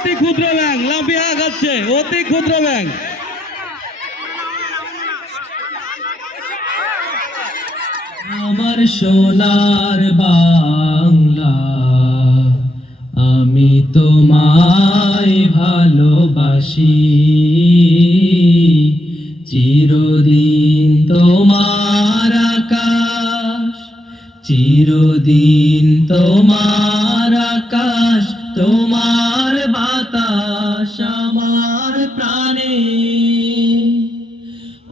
অতি ক্ষুদ্র ব্যাংক লাফিয়ে আগাচ্ছে অতি ক্ষুদ্র ব্যাংক। আমার সোনার বাংলা। আমার বাতাস আমার প্রাণে।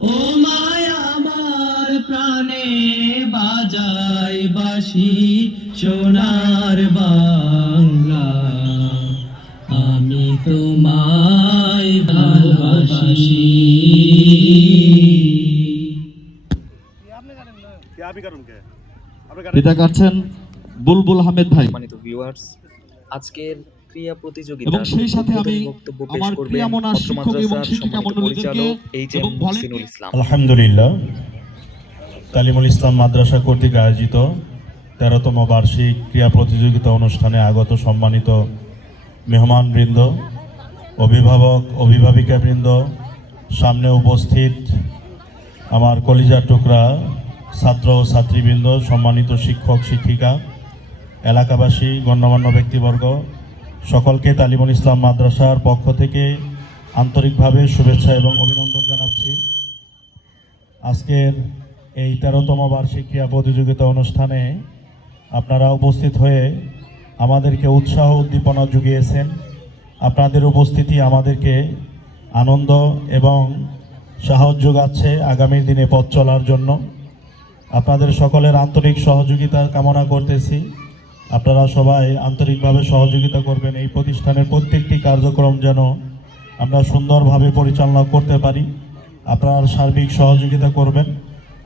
ও মায় আমার প্রাণে বাজায় বাসি সোনার বাংলা। আমি তোমায় ভালোবাসি। এটা করছেন বুলবুল আহমেদ ভাই। মানে তো ভিউয়ার্স আজকের ক্রিয়া প্রতিযোগিতা এবং সেই সাথে আমি আমার প্রিয়মনা শিক্ষক এবং শিক্ষিকা মণ্ডলীদেরকে এইচ এম এবং মহসিনুল ইসলাম। আলহামদুলিল্লাহ। তালিমুল ইসলাম মাদ্রাসা কর্তৃক আয়োজিত তেরোতম বার্ষিক ক্রীড়া প্রতিযোগিতা অনুষ্ঠানে আগত সম্মানিত মেহমানবৃন্দ অভিভাবক অভিভাবিকাবৃন্দ সামনে উপস্থিত আমার কলিজার টুকরা ছাত্র ও ছাত্রীবৃন্দ সম্মানিত শিক্ষক শিক্ষিকা এলাকাবাসী গণ্যমান্য ব্যক্তিবর্গ সকলকে তালিমুল ইসলাম মাদ্রাসার পক্ষ থেকে আন্তরিকভাবে শুভেচ্ছা এবং অভিনন্দন জানাচ্ছি। আজকের এই তেরোতম বার্ষিক ক্রীড়া প্রতিযোগিতা অনুষ্ঠানে আপনারা উপস্থিত হয়ে আমাদেরকে উৎসাহ উদ্দীপনা জুগিয়েছেন। আপনাদের উপস্থিতি আমাদেরকে আনন্দ এবং সাহস যোগাচ্ছে আগামী দিনে পথ চলার জন্য। আপনাদের সকলের আন্তরিক সহযোগিতা কামনা করতেছি। আপনারা সবাই আন্তরিকভাবে সহযোগিতা করবেন। এই প্রতিষ্ঠানের প্রত্যেকটি কার্যক্রম যেন আমরা সুন্দরভাবে পরিচালনা করতে পারি। আপনার সার্বিক সহযোগিতা করবেন।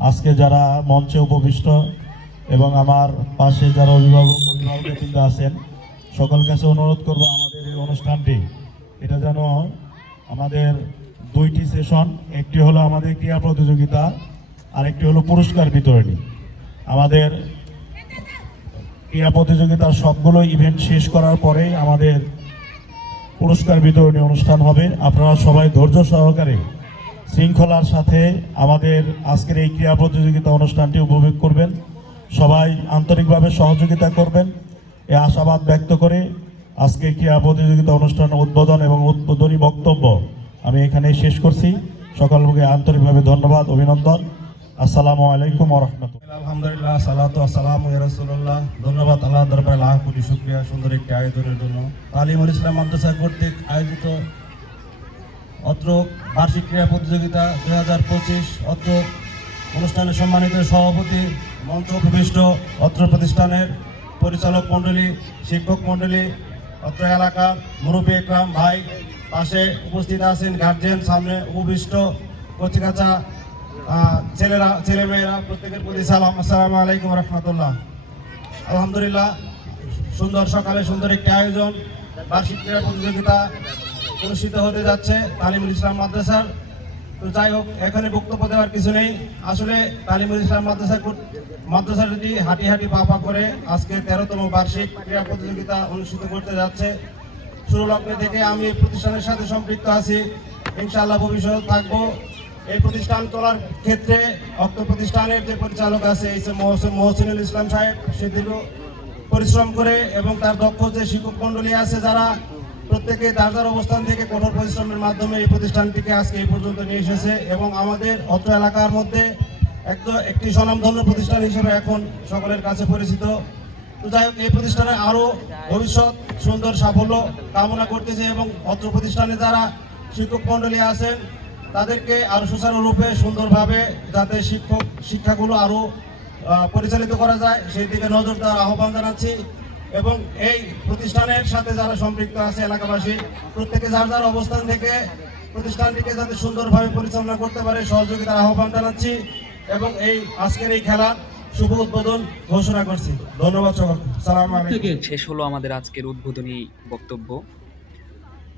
আজকে যারা মঞ্চে উপবিষ্ট এবং আমার পাশে যারা অভিভাবক অভিভাবকবৃন্দ আছেন, সকল কাছে অনুরোধ করব আমাদের এই অনুষ্ঠানটি। এটা যেন আমাদের দুইটি সেশন, একটি হলো আমাদের ক্রীড়া প্রতিযোগিতা, আরেকটি হলো পুরস্কার বিতরণী। আমাদের ক্রীড়া প্রতিযোগিতার সবগুলো ইভেন্ট শেষ করার পরে আমাদের পুরস্কার বিতরণী অনুষ্ঠান হবে। আপনারা সবাই ধৈর্য সহকারে শৃঙ্খলার সাথে আমাদের আজকের এই ক্রীড়া প্রতিযোগিতা অনুষ্ঠানটি উপভোগ করবেন। সবাই আন্তরিকভাবে সহযোগিতা করবেন। এ আশাবাদ ব্যক্ত করে আজকে ক্রীড়া প্রতিযোগিতা অনুষ্ঠান উদ্বোধন এবং উদ্বোধনী বক্তব্য আমি এখানেই শেষ করছি। সকলকে আন্তরিকভাবে ধন্যবাদ, অভিনন্দন। আসসালামু আলাইকুম রহমতুল্লাহ। আলহামদুলিল্লাহ, সালাতু আসসালাম রসুল্লাহ ধন্যবাদ আল্লাহ দরবারে, লাখ কোটি শুক্রিয়া, সুন্দর একটি আয়োজনের জন্য। তালিমুল ইসলাম মাদ্রাসা কর্তৃক আয়োজিত অত্র বার্ষিক ক্রীড়া প্রতিযোগিতা দুই হাজার পঁচিশ, অত্র অনুষ্ঠানের সম্মানিত সভাপতি, মঞ্চ উপবিষ্ট, অত্র প্রতিষ্ঠানের পরিচালক মণ্ডলী, শিক্ষক মণ্ডলী, অত্র এলাকার মুরব্বী একরাম ভাই, পাশে উপস্থিত আছেন গার্জেন সামনে উপবিষ্ট কচিকাচা ছেলেরা, ছেলেমেয়েরা, প্রত্যেকের প্রতি সালাম। আসসালামু আলাইকুম রহমতুল্লাহ। আলহামদুলিল্লাহ, সুন্দর সকালে সুন্দর একটি আয়োজন, বার্ষিক ক্রীড়া প্রতিযোগিতা অনুষ্ঠিত হতে যাচ্ছে তালিমুল ইসলাম মাদ্রাসার। তো যাই হোক, এখানে বক্তব্য দেওয়ার কিছু নেই। আসলে তালিমুল ইসলাম মাদ্রাসা যদি হাঁটি হাঁটি পা করে আজকে তেরোতম বার্ষিক ক্রীড়া প্রতিযোগিতা অনুষ্ঠিত করতে যাচ্ছে। শুরু লগ্নে থেকে আমি প্রতিষ্ঠানের সাথে সম্পৃক্ত আছি। ইনশাআল্লাহ ভবিষ্যৎ থাকব। এই প্রতিষ্ঠান চলার ক্ষেত্রে অক্ট প্রতিষ্ঠানের যে পরিচালক আছে, এই মহসিনুল ইসলাম সাহেব, সে দীর্ঘ পরিশ্রম করে এবং তার দক্ষ যে শিক্ষক মন্ডলী আছে যারা প্রত্যেকে যার যার অবস্থান থেকে কঠোর পরিশ্রমের মাধ্যমে এই প্রতিষ্ঠানটিকে আজকে এই পর্যন্ত নিয়ে এসেছে এবং আমাদের অত্র এলাকার মধ্যে একদম একটি স্বনামধন্য প্রতিষ্ঠান হিসেবে এখন সকলের কাছে পরিচিত। তো যাই হোক, এই প্রতিষ্ঠানে আরও ভবিষ্যৎ সুন্দর সাফল্য কামনা করতেছে এবং অত্র প্রতিষ্ঠানে যারা শিক্ষক মন্ডলী আছেন তাদেরকে আরও সুচারুরূপে, সুন্দরভাবে যাতে শিক্ষক, শিক্ষাগুলো আরও পরিচালিত করা যায়, সেই দিকে নজর দেওয়ার আহ্বান জানাচ্ছি। এবং এই প্রতিষ্ঠানের সাথে যারা সম্পৃক্ত আছে এলাকাবাসী, প্রত্যেকে যার যার অবস্থান থেকে প্রতিষ্ঠানটিকে যাতে সুন্দরভাবে পরিচালনা করতে পারে, সহযোগিতার আহ্বান জানাচ্ছি। এবং এই আজকের এই খেলার শুভ উদ্বোধন ঘোষণা করছি। ধন্যবাদ সকলকে। সালাম শেষ হলো আমাদের আজকের উদ্বোধনী বক্তব্য।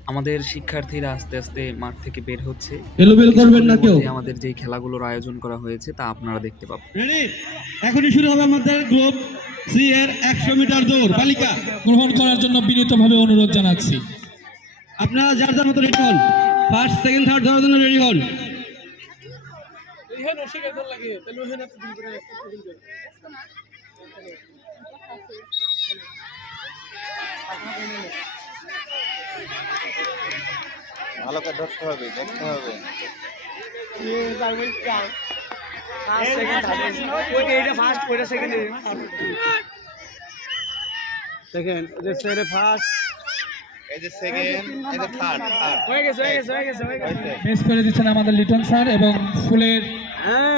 আমাদের শিক্ষার্থীরা আস্তে আস্তে মাঠ থেকে বের হচ্ছে। এলোমেলো করবেন না কেউ? আমাদের যে খেলাগুলোর আয়োজন করা হয়েছে তা আপনারা দেখতে পাবেন। রেডি এখনই শুরু হবে আমাদের গ্রুপ সি এর একশো মিটার দৌড়। বালিকা। গ্রহণ করার জন্য বিনীতভাবে অনুরোধ জানাচ্ছি। আপনারা যার যার মতো রেডি হন। ফার্স্ট সেকেন্ড থার্ড ধরার জন্য রেডি হন। ভালো করে ধরতে হবে দেখতে হবে। দেখেন যে ছেলে ফার্স্ট এই যে সেকেন্ড এই যে থার্ড থার্ড হয়ে গেছে হয়ে গেছে হয়ে গেছে হয়ে গেছে। পেশ করে দিচ্ছেন আমাদের লিটন স্যার এবং ফুলের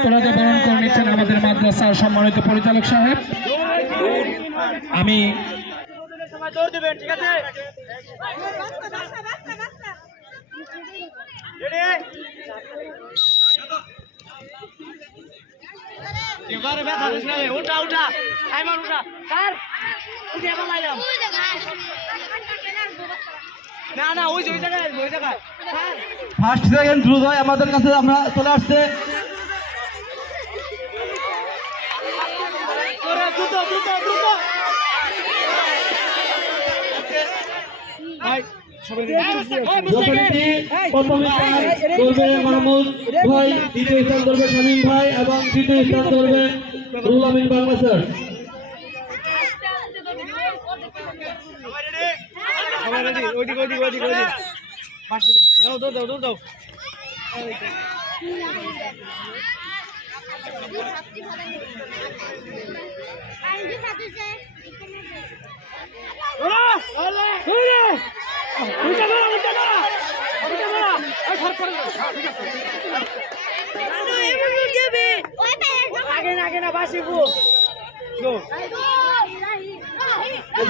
বরণ করে নিচ্ছেন আমাদের মাদ্রাসার সম্মানিত পরিচালক সাহেব। আমি এবারে ব্যথা দিস না রে ওটা ওটা সাইমন ওটা স্যার উঠে এবার লাইলাম না না ওই ওই জায়গায় ওই জায়গায়। ফার্স্ট সেকেন্ড দ্রুত হয় আমাদের কাছে আমরা চলে আসছে। দ্রুত দ্রুত দ্রুত। ভাই দ্বিতীয় স্থান শামীম ভাই এবং তৃতীয় স্থান করবে রুল আমিন বাংলা স্যার ওইদিক ওইদিক ওইদিক ওইদিক। দাও দাও দাও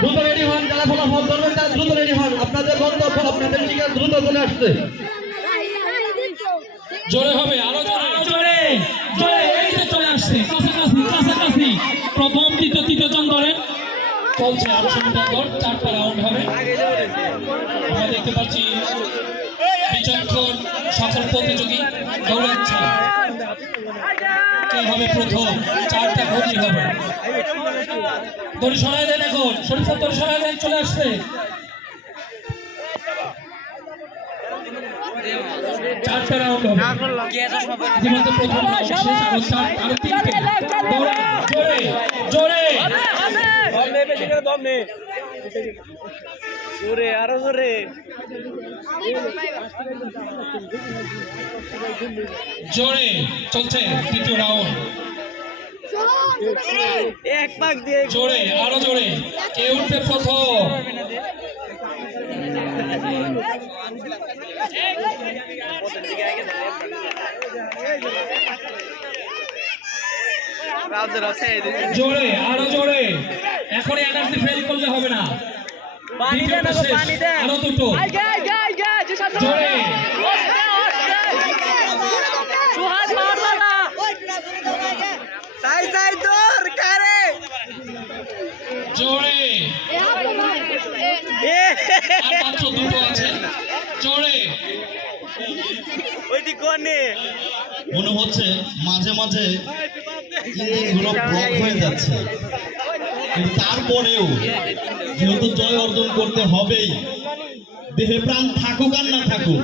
দ্রুত রেডি হন, যারা ফলাফল দ্রুত রেডি হন। আপনাদের গন্তব্য আপনাদের টিকা দ্রুত আসছে। জোরে হবে চলছে আরও সুন্দর দর চারটা রাউন্ড হবে। আমরা দেখতে পাচ্ছি বিচক্ষণ সফল প্রতিযোগী দৌড়াচ্ছে। কে হবে প্রথম? চারটা ভর্তি হবে। দড়ি সরাই দেন এখন। শরীফ দড়ি দেন, চলে আসছে। চারটা রাউন্ড হবে। প্রথম দম নে বেশি করে দম নে। জোরে আরও জোরে। জোরে চলছে দ্বিতীয় রাউন্ড এক পাক দিয়ে জোরে আরও জোরে। কে উঠবে প্রথম? জোরে আরও জোরে। এখন এনার্জি ফেল করলে হবে না। পানি দেন দ্বিতীয়টা আগো, শেষ। পানি দেন। আরও দুটো। জোরে। জোরে। মাত্র দুটো আছে। জোরে। ওই দিক কোনে মনে হচ্ছে মাঝে মাঝে ইঞ্জিনগুলো ব্লক হয়ে যাচ্ছে। তারপরেও যেহেতু জয় অর্জন করতে হবেই দেহে প্রাণ থাকুক আর না থাকুক।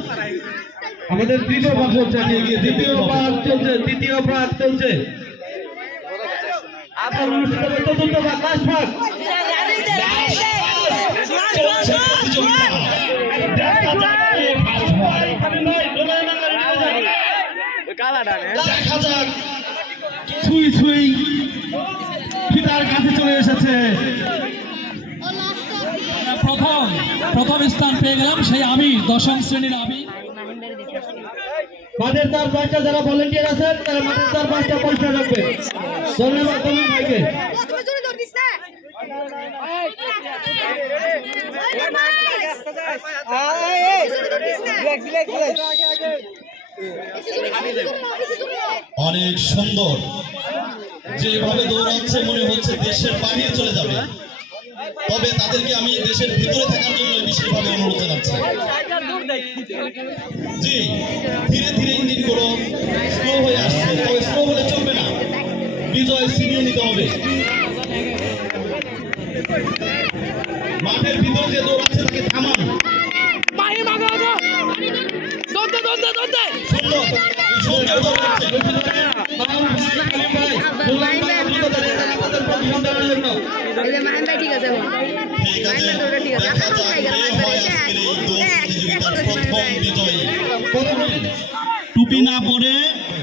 আমাদের তৃতীয় ভাগ চলছে এগিয়ে দ্বিতীয় ভাগ চলছে তৃতীয় ভাগ চলছে। আপনার অনুষ্ঠিত চতুর্থ ভাগ লাস্ট ভাগ দেখা যাক। ছুঁই ছুঁই ফিতার কাছে চলে এসেছে। প্রথম প্রথম স্থান পেয়ে গেলাম সেই আমি দশম শ্রেণির আমি মাঠের তার পাঁচটা যারা ভলেন্টিয়ার আছেন, তারা মাঠের তার পাঁচটা পরিষ্কার রাখবে। ধন্যবাদ তমিম ভাইকে। অনেক সুন্দর। যেভাবে দৌড়াচ্ছে, মনে হচ্ছে দেশের বাহিরে চলে যাবে। তবে তাদেরকে আমি দেশের ভিতরে থাকার জন্য বিশেষভাবে অনুরোধ জানাচ্ছি। জি, ধীরে ধীরে ইঞ্জিনগুলো স্লো হয়ে আসছে। তবে স্লো হলে চলবে না। বিজয় ছিনিয়ে নিতে হবে। মাঠের ভিতরে যে দৌড়াচ্ছে টুপি না পরে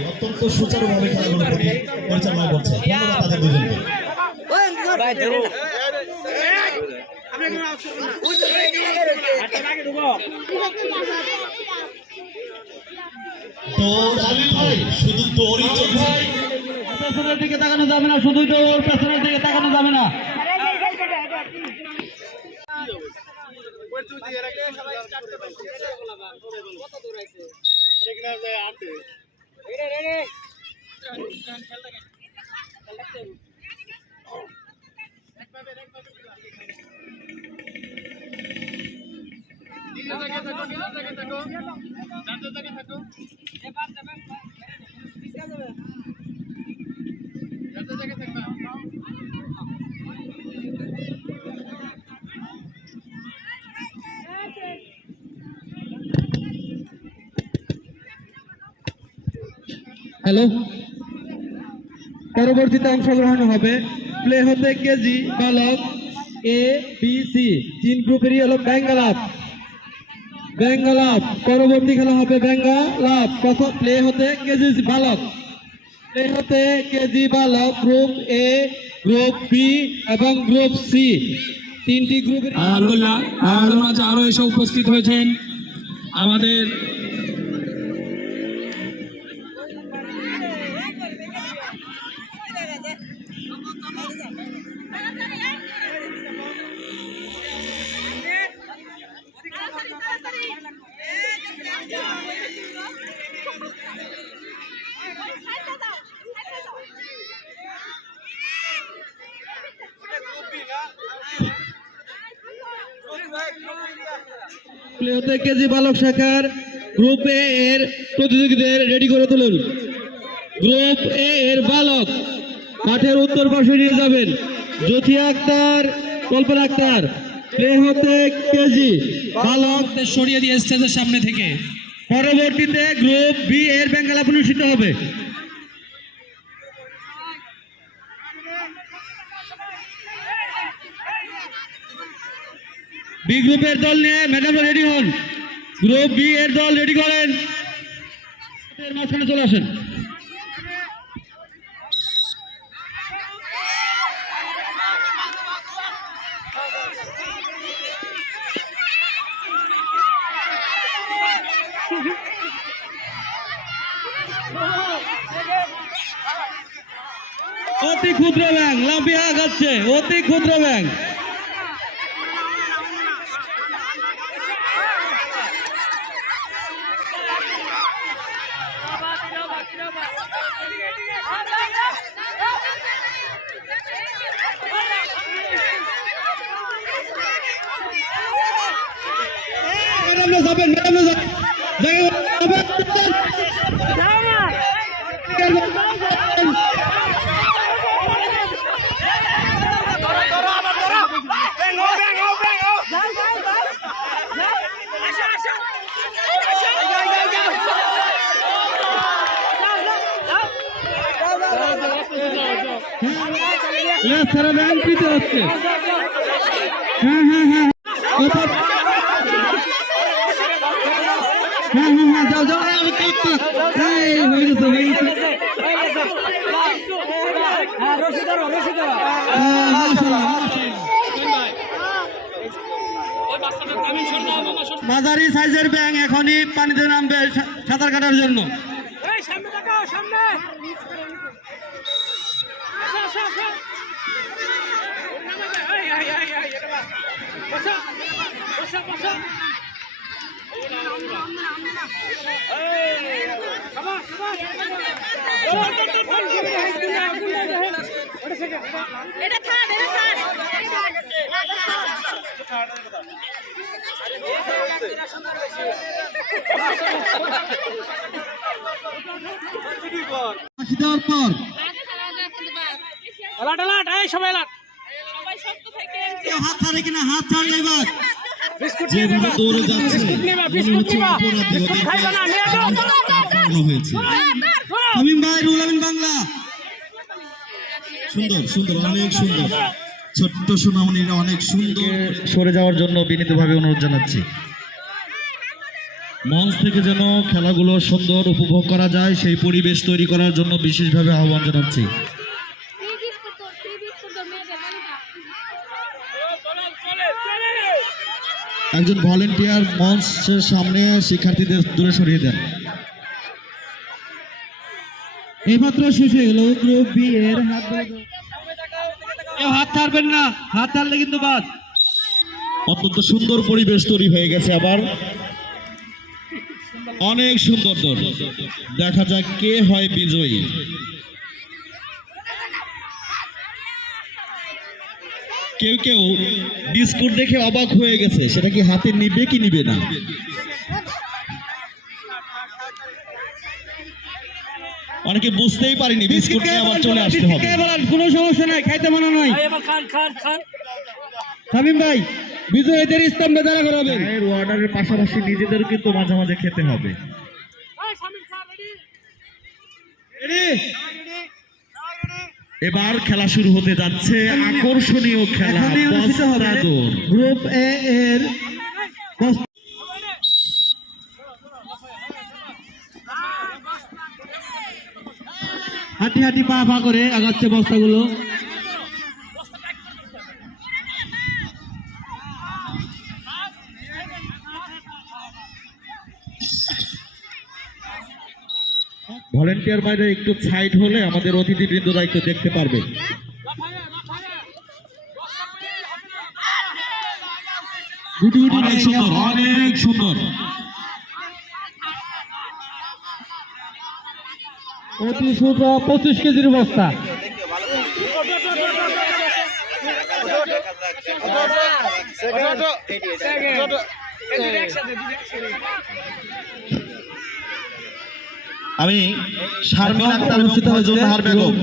অত্যন্ত সুচারুভাবে খেলাগুলো পরিচালনা করছে ধন্যবাদ তাদের দুজনকে। দৌড় ভাই শুধু চলছে ভাই পেছনের দিকে তাকানো যাবে না শুধুই দৌড় পেছনের দিকে তাকানো যাবে না হ্যালো। পরবর্তীতে অংশগ্রহণ হবে। প্লে হতে কেজি বালক এ বি সি তিন গ্রুপেরই হলো বেঙ্গালাপ লাভ পরবর্তী খেলা হবে বেঙ্গালাপ প্রথম প্লে হতে কেজি বালক। প্লে হতে কেজি বালক গ্রুপ এ গ্রুপ বি এবং গ্রুপ সি তিনটি গ্রুপের আলহামদুলিল্লাহ, আরও এসে উপস্থিত হয়েছেন আমাদের প্লে হতে কেজি বালক শাখার গ্রুপ এ এর প্রতিযোগীদের রেডি করে তুলুন। গ্রুপ এ এর বালক মাঠের উত্তর পাশে নিয়ে যাবেন। জ্যোতি আক্তার কল্পনা আক্তার প্লে হতে কেজি বালক সরিয়ে দিয়ে স্টেজের সামনে থেকে। পরবর্তীতে গ্রুপ বি এর বেঙ্গালাপ অনুষ্ঠিত হবে। বি গ্রুপের দল নিয়ে ম্যাডাম রেডি হন। গ্রুপ বি এর দল রেডি করেন। মাঝখানে চলে আসেন। যাবেন ম্যাডাম সারা হ্যাঁ হ্যাঁ হ্যাঁ যাও যাও এই, হয়ে গেছে হয়ে গেছে হ্যাঁ। মাঝারি সাইজের ব্যাং এখনই পানিতে নামবে সাঁতার কাটার জন্য। এটা থার্ড এটা থার্ড ফাঁসি দেওয়ার পর সবাই শক্ত থাকে হাত ছাড়ে কিনা? হাত ছাড়লে এবার। যেভাবে দৌড়ে যাচ্ছে মনে হচ্ছে অপরাধী ওদের হয়েছে আমিন ভাই রুল আমিন বাংলা সুন্দর সুন্দর অনেক সুন্দর ছোট্ট সোনামণিরা অনেক সুন্দর সরে যাওয়ার জন্য বিনীতভাবে অনুরোধ জানাচ্ছি মঞ্চ থেকে যেন খেলাগুলো সুন্দর উপভোগ করা যায় সেই পরিবেশ তৈরি করার জন্য বিশেষভাবে আহ্বান জানাচ্ছি একজন ভলেন্টিয়ার মঞ্চের সামনে শিক্ষার্থীদের দূরে সরিয়ে দেন। এইমাত্র শেষ হয়ে গেল গ্রুপ বি এর হাত। কেউ হাত ছাড়বেন না হাত ছাড়লে কিন্তু বাদ। অত্যন্ত সুন্দর পরিবেশ তৈরি হয়ে গেছে আবার। অনেক সুন্দর দল। দেখা যাক কে হয় বিজয়ী। কেউ কেউ বিস্কুট দেখে অবাক হয়ে গেছে। সেটা কি হাতে নিবে কি নিবে না? অনেকে বুঝতেই পারেনি বিস্কুট নিয়ে আবার চলে আসতে হবে। কোনো সমস্যা নাই খাইতে মানা খান শামিম ভাই বিজয়ীদের স্তম্ভে দাঁড়া করাবেন। চায়ের অর্ডারের পাশাপাশি নিজেদের কিন্তু মাঝে মাঝে খেতে হবে। এবার খেলা শুরু হতে যাচ্ছে আকর্ষণীয় খেলা গ্রুপ এ এর হাঁটি হাঁটি পা পা করে আগাচ্ছে বস্তাগুলো। ভলেন্টিয়ার বাইরে একটু সাইড হলে আমাদের অতিথিবৃন্দরা একটু দেখতে পারবে। অনেক সুন্দর অনেক সুন্দর। অতি ছোট পঁচিশ কেজির বস্তা। আমি শারমিন আক্তার এবং নাহার বেগম।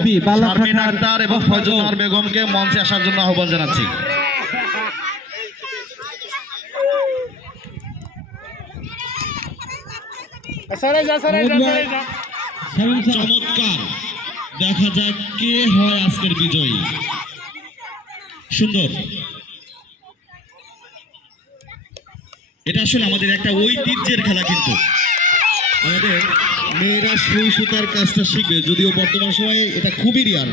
শারমিন আক্তার এবং ফয়জুল নাহার বেগমকে মঞ্চে আসার জন্য আহ্বান জানাচ্ছি। চমৎকার। দেখা যাক কে হয় আজকের বিজয়ী। সুন্দর। এটা আসলে আমাদের একটা ঐতিহ্যের খেলা কিন্তু। আমাদের মেয়েরা সুই সুতার কাজটা শিখবে যদিও বর্তমান সময়ে এটা খুবই রিয়ার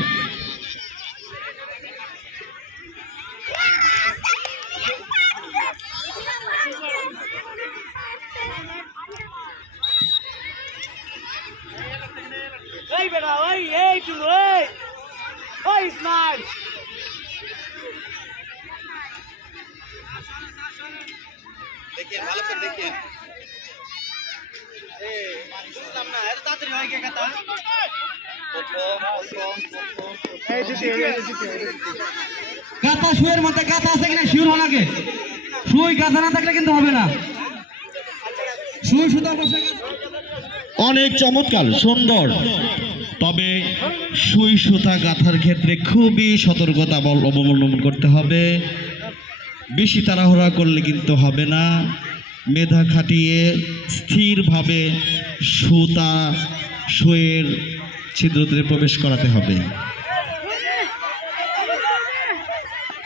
এই বেটা ওই এই তুই ওই ওই ইসমাইল দেখেন ভালো করে দেখেন বুঝলাম না এত তাড়াতাড়ি হয় কে কথা প্রথম প্রথম প্রথম এই দিদি এই দিদি গাথা শুয়ের মধ্যে গাথা আছে কিনা শিওর হওয়া লাগে সুই গাথা না থাকলে কিন্তু হবে না। অনেক চমৎকার, সুন্দর। তবে সুই সুতা গাঁথার ক্ষেত্রে খুবই সতর্কতা অবল- অবলম্বন করতে হবে। বেশি তাড়াহুড়া করলে কিন্তু হবে না। মেধা খাটিয়ে স্থিরভাবে সুতা সুয়ের ছিদ্রতে প্রবেশ করাতে হবে।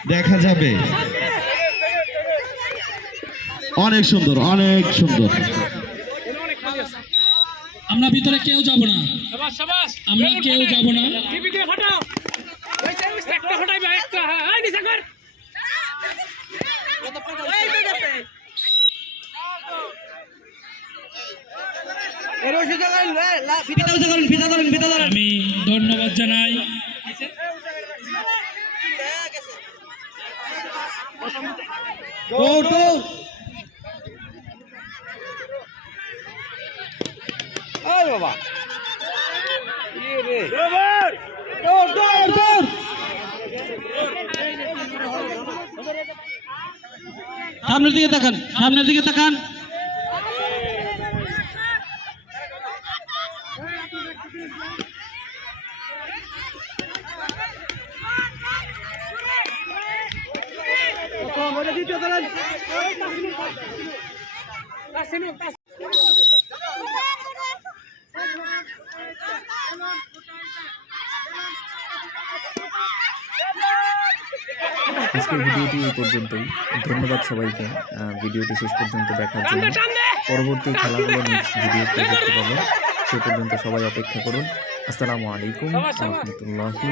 দেখা যাবে। অনেক সুন্দর অনেক সুন্দর। আমরা ভিতরে কেউ যাব না। আমরা কেউ যাব না। টিভি দিয়ে ফাটাও। ওই যে একটা ফাটাইবে একটা হ্যাঁ এই নিচে কর এই তো গেছে এর ওষুধ লাগাই লা পিতা ধরেন পিতা ধরেন পিতা ধরেন আমি ধন্যবাদ জানাই দৌড় দৌড় ওই বাবা ইয়ে রে দৌড় দৌড় দৌড় সামনের দিকে তাকান সামনের দিকে তাকান। দ্বিতীয় আজকের ভিডিওটি এই পর্যন্তই। ধন্যবাদ সবাইকে। ভিডিওটি শেষ পর্যন্ত দেখার জন্য পরবর্তী খেলাগুলো নেক্সট ভিডিওতে দেখতে পাবেন সে পর্যন্ত সবাই অপেক্ষা করুন। আসসালামু আলাইকুম রহমতুল্লাহি